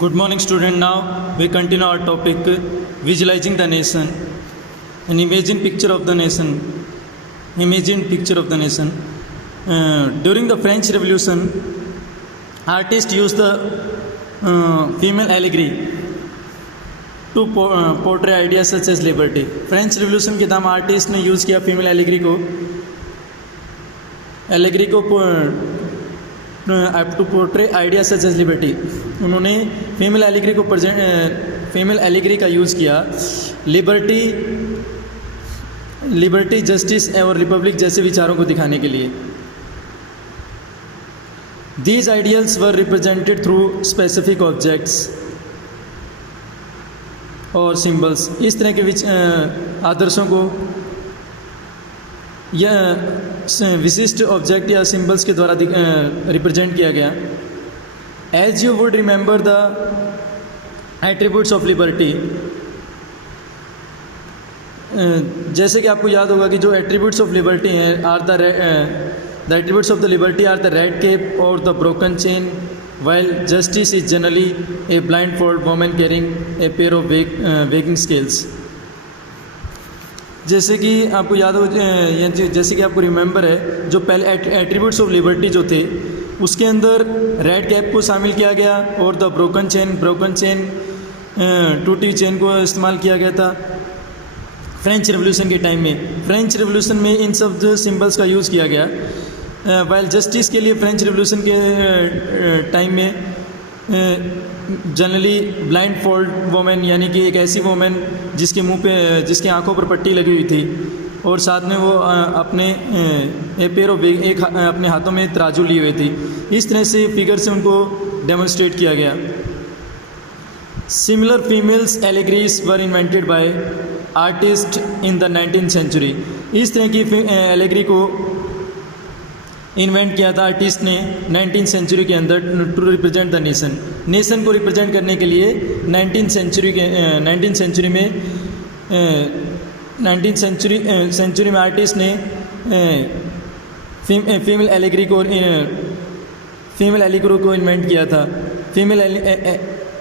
Good morning, student. Now we continue our topic, visualizing the nation. An imagined picture of the nation. Imagined picture of the nation. During the French Revolution, artists used the female allegory to portray ideas such as liberty. French revolution के दौरान artist ने use किया female allegory को to portray idea such as liberty. उन्होंने female allegory का use किया liberty, justice और republic जैसे विचारों को दिखाने के लिए. These ideals were represented through specific objects और सिंबल्स. इस तरह के आदर्शों को या विशिष्ट ऑब्जेक्ट या सिंबल्स के द्वारा रिप्रेजेंट किया गया. As you would remember the attributes of liberty. जैसे कि आपको याद होगा कि जो एट्रीब्यूट्स ऑफ लिबर्टी हैं are the attributes of the liberty are the red cap और the broken chain, while justice is generally a blindfold woman carrying a pair of weighing scales. जैसे कि आपको याद हो जैसे कि आपको रिमेंबर है जो पहले एट्रीब्यूट्स ऑफ लिबर्टी जो थे उसके अंदर रेड कैप को शामिल किया गया और द ब्रोकन चेन टूटी चेन को इस्तेमाल किया गया था फ्रेंच रेवोल्यूशन के टाइम में. फ्रेंच रेवोल्यूशन में इन सब सिंबल्स का यूज़ किया गया. वाइल जस्टिस के लिए फ्रेंच रिवोल्यूशन के टाइम में जनरली ब्लाइंड फोल्ड वोमेन यानी कि एक ऐसी वोमेन जिसके मुंह पे जिसके आंखों पर पट्टी लगी हुई थी और साथ में वो अपने अपने हाथों में तराजू लिए हुए थी. इस तरह से फिगर से उनको डेमोन्स्ट्रेट किया गया. Similar females allegories were invented by artist in the 19th century. इस तरह की एलिगरी को इन्वेंट किया था आर्टिस्ट ने 19th सेंचुरी के अंदर टू रिप्रेजेंट द नेशन को रिप्रेजेंट करने के लिए 19th सेंचुरी में आर्टिस्ट ने फीमेल एलिगरी को इन्वेंट किया था. फीमेल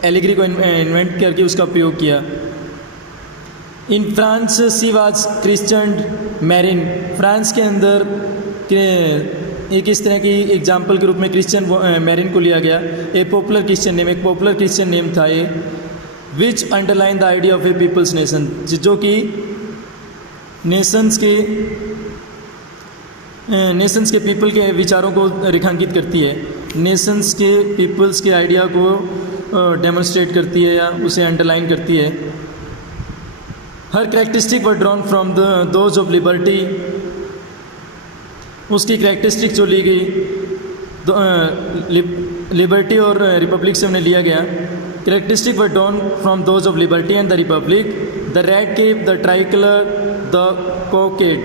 एलिगरी को इन्वेंट करके उसका उपयोग किया. In France she was Christian marine. France के अंदर एक इस तरह की एग्जाम्पल के रूप में क्रिश्चियन मैरिन को लिया गया. एक पॉपुलर क्रिश्चियन नेम था ये which underline the idea of a people's nation, जो कि नेशंस के पीपल के विचारों को रेखांकित करती है. नेशंस के पीपल्स के आइडिया को डेमोन्स्ट्रेट करती है या उसे अंडरलाइन करती है. हर characteristic were drawn from those of liberty. उसकी कैरेक्टरिस्टिक जो ली गई लिबर्टी और रिपब्लिक से उन्हें लिया गया. Characteristic were drawn from those of liberty and the republic. The red cap, the tricolour, the cockade.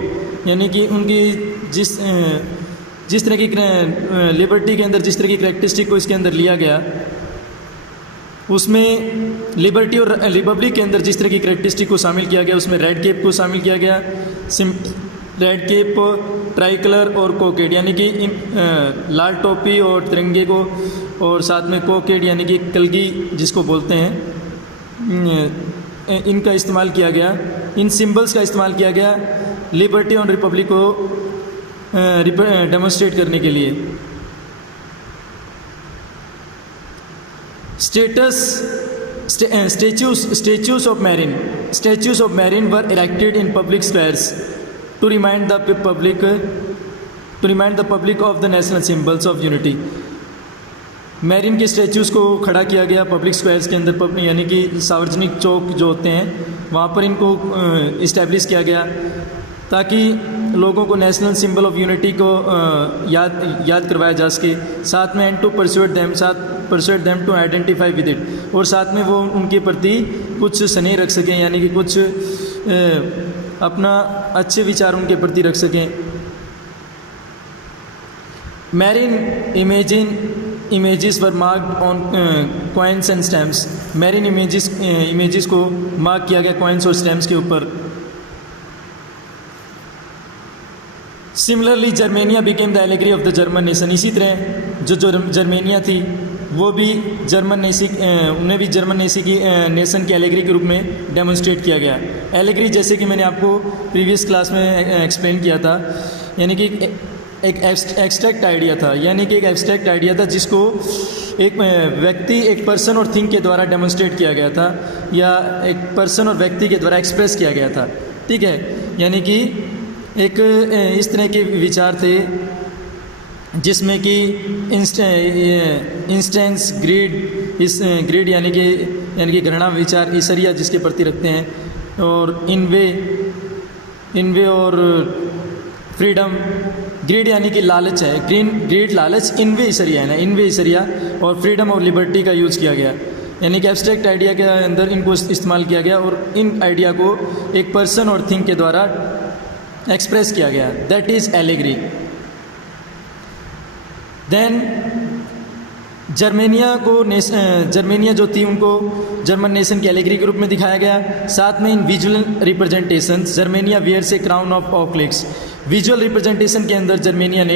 यानी कि उनकी जिस तरह की लिबर्टी के अंदर जिस तरह की कैरेक्टरिस्टिक को इसके अंदर लिया गया उसमें लिबर्टी और रिपब्लिक के अंदर जिस तरह की कैरेक्टरिस्टिक को शामिल किया गया उसमें रेड केप को शामिल किया गया. रेड केप, ट्राइकलर और कोकेड यानी कि लाल टोपी और तिरंगे को और साथ में कोकेड यानी कि कलगी जिसको बोलते हैं इनका इस्तेमाल किया गया. इन सिंबल्स का इस्तेमाल किया गया लिबर्टी और रिपब्लिक को डेमोन्स्ट्रेट करने के लिए. Statues of marine were erected in public squares to remind the public of the national symbols of unity. Marine के स्टैचूज़ को खड़ा किया गया पब्लिक स्क्वायर्स के अंदर यानी कि सार्वजनिक चौक जो होते हैं वहाँ पर इनको इस्टेब्लिश किया गया ताकि लोगों को नेशनल सिंबल ऑफ यूनिटी को याद करवाया जा सके. साथ में and to persuade them to identify with it. और साथ में वो उनके प्रति कुछ स्नेह रख सकें यानी कि कुछ अपना अच्छे विचार उनके प्रति रख सकें. Marine images were marked on coins and stamps. Marine images को मार्क किया गया कॉइन्स और स्टैम्प्स के ऊपर. Similarly Germania became the allegory of the German nation. इसी तरह जो जर्मेनिया थी वो भी जर्मन नेसी उन्हें भी जर्मन नेसी की नेशन की एलेगरी के रूप में डेमोन्स्ट्रेट किया गया। एलेगरी जैसे कि मैंने आपको प्रीवियस क्लास में एक्सप्लेन किया था, यानी कि एक एब्स्ट्रैक्ट आइडिया था, यानी कि एक एब्स्ट्रैक्ट आइडिया था जिसको एक व्यक्ति, एक पर्सन और थिंग के द्वारा डेमोन्स्ट्रेट किया गया था, या एक पर्सन और व्यक्ति के द्वारा एक्सप्रेस किया गया था। ठीक है, यानी कि एक इस तरह के विचार थे जिसमें कि इंस्टेंस ग्रीड यानी कि घृणा विचार, ईसरिया जिसके प्रति रखते हैं, और इनवे और फ्रीडम। ग्रीड यानी कि लालच है, ग्रीड लालच, इनवे ईसरिया है ना, इनवे ईसरिया, और फ्रीडम और लिबर्टी का यूज़ किया गया, यानी कि एब्स्ट्रैक्ट आइडिया के अंदर इनको इस्तेमाल किया गया और इन आइडिया को एक पर्सन और थिंग के द्वारा एक्सप्रेस किया गया। That is allegory. Then Germania जो थी उनको जर्मन नेशन की एलेगरी के रूप में दिखाया गया। साथ में in visual representation Germania wears a crown of oak leaves. Visual representation के अंदर जर्मेनिया ने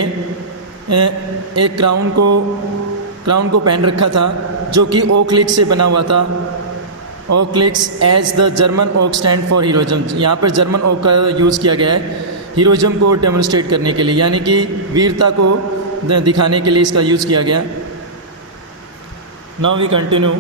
एक क्राउन को पहन रखा था जो कि ओकलिक्स से बना हुआ था। Oak leaves as the German oak stand for heroism. यहाँ पर जर्मन ओक का यूज़ किया गया है हीरोइज्म को डेमोन्स्ट्रेट करने के लिए, यानी कि वीरता को दिखाने के लिए इसका यूज़ किया गया। Now we continue.